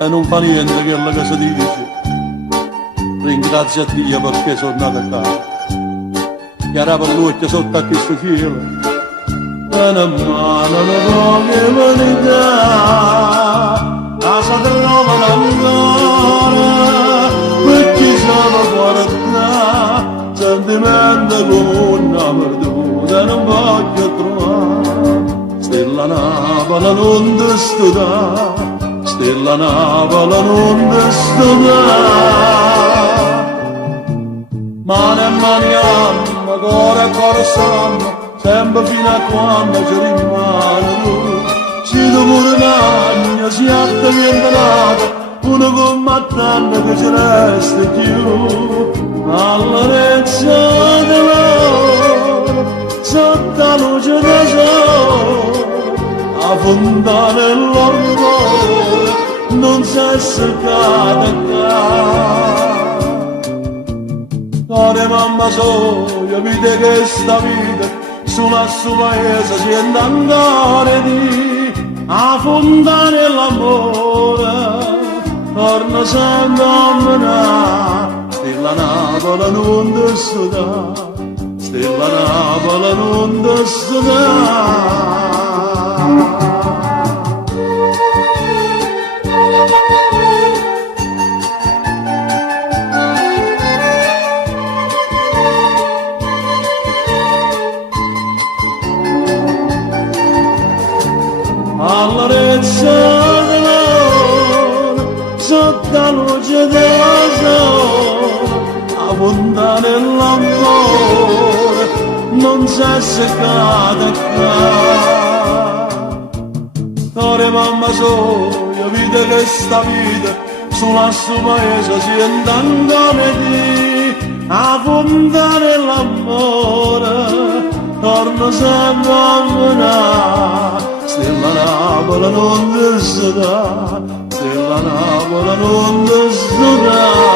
e non fa niente quello che si dice. Ringrazio a Dio perché sono nato qua. Chiara per luce sotto a questo cielo, e una mano di poche vanità, casa trovano ancora, perché sono guardata, sentimento come una perduta non voglio trovare. Stella Napoli non ti studare, Stella Napoli non ti studare. Mano a mano, cuore a cuore stanno, sempre fino a quando ci rimane tu. Se tu pure magna, si niente nata, uno combattente che ci resta più. All'orezza di loro, sotto la luce del sole, a fontana nell'ormone, non si è seccata qua. Ore mamma soia, vede che sta vita, sulla sua paese si è ancora di, a fontana nell'amore, torna sempre a menare. Stella Napoli non ti studà, Stella Napoli non ti studà. All'orezza dell'ora, sotto la luce del sole, a fontana nell'amore, non si è seccata qua. Ore mamma soia, vede che sta vita, sulla sua paese si è ancora di, a fontana nell'amore, torna sempre a menare. Stella Napoli non ti studà, Stella Napoli non ti studà.